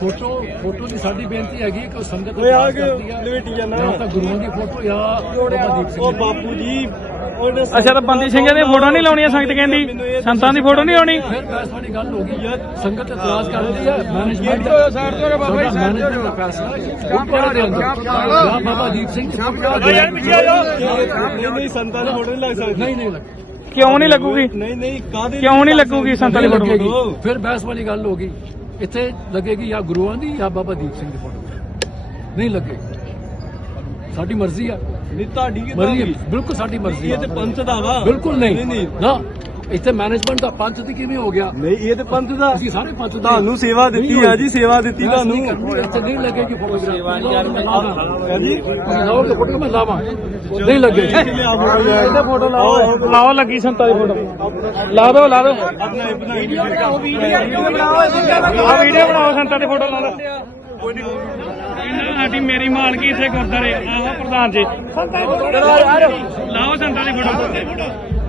Photo photo ਦੀ ਸਾਡੀ ਬੇਨਤੀ ਹੈਗੀ ਕਿ ਉਹ ਸੰਗਤ ਓਏ ਆ ਕੇ। ਲਵੇਟੀ ਜਾਣਾ ਜਾਂ ਤਾਂ ਗੁਰੂਆਂ ਦੀ ਫੋਟੋ ਜਾਂ ਬਾਬਾ ਦੀਪ ਸਿੰਘ ਉਹ। ਬਾਪੂ ਜੀ ਉਹਨੇ ਅੱਛਾ ਤਾਂ ਬੰਦੀ ਸਿੰਘਾਂ ਦੀ ਫੋਟੋ ਨਹੀਂ ਲਾਉਣੀਆਂ ਸੰਗਤ ਕਹਿੰਦੀ। ਸੰਤਾਂ ਦੀ ਫੋਟੋ ਨਹੀਂ ਆਉਣੀ ਫਿਰ ਬੈਸ ਵਾਲੀ ਗੱਲ ਹੋ ਗਈ ਸੰਗਤ ਇਤਰਾਜ਼ ਕਰਦੀ ਹੈ। ਮੈਨੇਜਮੈਂਟ ਦਾ ਸਾਈਡ ਤੋਂ ਬਾਬਾ ਜੀ ਮੈਨੇਜਮੈਂਟ ਦਾ ਫੈਸਲਾ ਗੁਰਦੁਆਰੇ ਦੇ ਅੰਦਰ ਜਾਂ ਬਾਬਾ ਦੀਪ ਸਿੰਘ ਦੀ ਫੋਟੋ ਯਾਰ ਪਿੱਛੇ ਆ ਜਾਓ। ਨਹੀਂ ਨਹੀਂ ਸੰਤਾਂ ਦੀ ਫੋਟੋ ਨਹੀਂ ਲੱਗ ਸਕਦੀ। ਨਹੀਂ ਨਹੀਂ ਲੱਗੀ ਕਿਉਂ ਨਹੀਂ ਲੱਗੂਗੀ? ਨਹੀਂ ਨਹੀਂ ਕਾਦੇ ਕਿਉਂ ਨਹੀਂ ਲੱਗੂਗੀ ਸੰਤਾਂ ਦੀ ਫੋਟੋ। ਫਿਰ ਬਹਿਸ ਵਾਲੀ ਗੱਲ ਹੋ ਗਈ। ਇੱਥੇ ਲੱਗੇਗੀ ਜਾਂ ਗੁਰੂਆਂ ਦੀ ਜਾਂ ਬਾਬਾ ਦੀਪ ਸਿੰਘ ਦੀ ਫੋਟੋ। ਨਹੀਂ ਲੱਗੇਗੀ ਸਾਡੀ ਮਰਜ਼ੀ ਆ। ਨਹੀਂ ਤੁਹਾਡੀ ਮਰਜ਼ੀ ਬਿਲਕੁਲ ਸਾਡੀ ਮਰਜ਼ੀ ਇਹ ਤੇ ਪੰਥ ਦਾ ਵਾ। ਬਿਲਕੁਲ ਨਹੀਂ ਨਹੀਂ। ਨਾ। ਇੱਥੇ ਮੈਨੇਜਮੈਂਟ ਦਾ ਪੰਥ ਦੀ ਕਿਵੇਂ ਹੋ ਗਿਆ? ਨਹੀਂ ਇਹ ਤੇ ਪੰਥ ਦਾ ਅਸੀਂ ਸਾਰੇ ਪੰਥ ਦੇ ਤੁਹਾਨੂੰ ਸੇਵਾ ਦਿੱਤੀ ਆ ਜੀ ਸੇਵਾ ਦਿੱਤੀ ਤੁਹਾਨੂੰ। ਇੱਥੇ ਨਹੀਂ ਲੱਗੇਗੀ ਫੋਟੋ ਸੇਵਾ ਹਾਂਜੀ ਲਾਓ ਕਿ ਫੋਟੋ ਮੈਂ ਲਾਵਾਂ। ਨਹੀਂ ਲੱਗੇਗੀ ਇਹਦੇ ਫੋਟੋ ਲਾਓ। ਲਾਓ ਲੱਗੀ ਸੰਤਾਂ ਦੀ ਫੋਟੋ। ਲਾ ਦਿਓ ਲਾ ਦਿਓ ਆ ਵੀਡੀਓ ਬਣਾਓ ਸੰਤਾਂ ਦੀ ਫੋਟੋ ਲਾ ਲਓ। ਇਹਨਾਂ ਸਾਡੀ ਮੇਰੀ ਮਾਲਕੀ ਇੱਥੇ ਗੁਰਦਾਰੇ ਆਹ ਪ੍ਰਧਾਨ ਜੀ। ਲਾਓ ਸੰਤਾਂ ਦੀ ਫੋਟੋ।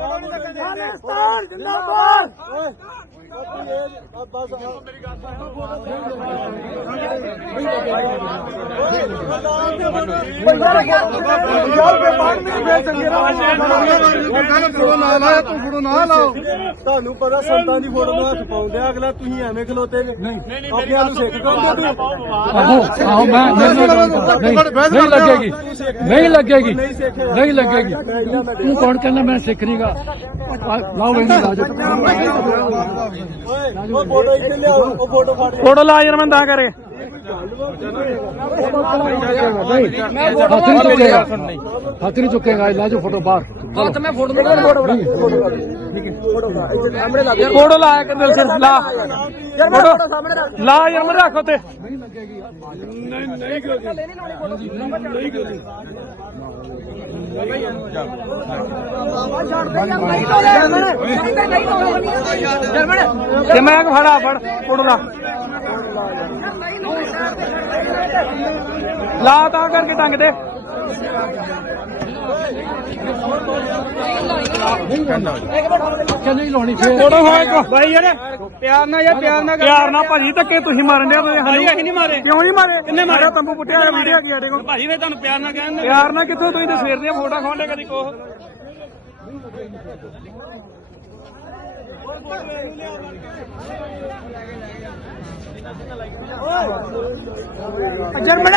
Palestine, Zindabad! Obrigado. ਤੁਹਾਨੂੰ ਪਤਾ ਸੰਤਾਂ ਦੀ ਫੋਟੋ ਨੂੰ ਹੱਥ ਪਾਉਂਦੇ ਆ ਅਗਲਾ ਤੁਸੀਂ ਐਵੇਂ ਖਲੋਤੇ ਜੇ ਨਹੀਂ ਆਪਣੇ ਨੂੰ ਸਿੱਖ ਕਹਿੰਦੇ ਤੂੰ ਆਹੋ ਆਹੋ ਮੈਂ ਨਹੀਂ ਨਹੀਂ ਲੱਗੇਗੀ ਨਹੀਂ ਲੱਗੇਗੀ ਨਹੀਂ ਲੱਗੇਗੀ ਤੂੰ ਕੌਣ ਕਹਿੰਦਾ ਮੈਂ ਸਿੱਖ ਨਹੀਂਗਾ ਲਾਓ ਇਹਨੂੰ ਲਾ ਓਏ ਉਹ ਫੋਟੋ ਇੱਥੇ ਲਿਆਓ ਉਹ ਫੋਟੋ ਫੜ ਫੋਟੋ ਲਾ ਯਾਰ ਮੈਂ ਤਾਂ ਕਰੇ ਹੱਥ ਨਹੀਂ ਚੁੱਕੇਗਾ ਹੱਥ ਨਹੀਂ ਚੁੱਕੇਗਾ ਲਾ ਜੋ ਫੋਟੋ ਬਾਹਰ ਹੱਥ ਮੈਂ ਫੋਟੋ ਫੋਟੋ ਲਾ ਕੇ ਦਿਲ ਲਾ ਫੋਟੋ ਲਾ ਯਾਰ ਮੈਂ ਰੱਖ ਉੱਤੇ ਤੇ ਮੈਂ ਫੜਾ ਫੜ। ਫੋਟੋ ਲਾ ਲਾ ਤਾਂ ਕਰਕੇ ਟੰਗ ਦੇ। ਕਿ ਨਹੀਂ ਲਾਉਣੀ ਫੇਰ ਫੋਟੋ ਹੋਏ ਕੋ ਬਾਈ ਯਾਰ ਪਿਆਰ ਨਾਲ ਯਾਰ ਪਿਆਰ ਨਾਲ ਪਿਆਰ ਨਾਲ ਭਾਜੀ ਧੱਕੇ ਤੁਸੀਂ ਮਾਰਨ ਦੇ ਤੁਸੀਂ ਭਾਜੀ ਅਸੀਂ ਨਹੀਂ ਮਾਰੇ। ਕਿਉਂ ਨਹੀਂ ਮਾਰੇ? ਕਿੰਨੇ ਮਾਰੇ? ਤੰਬੂ ਪੁੱਟਿਆ ਵੀਡੀਓ ਕੀ ਸਾਡੇ ਕੋਲ? ਭਾਜੀ ਫੇ ਤੁਹਾਨੂੰ ਪਿਆਰ ਨਾਲ ਕਹਿੰਦੇ ਪਿਆਰ ਨਾਲ ਕਿੱਥੋਂ ਤੁਸੀਂ ਤੇ ਸਵੇਰ ਦੀਆਂ ਫੋਟੋ ਖਵਾਉਂਦੇ ਕਦੀ ਕੋਹ? ਜਰਮਨ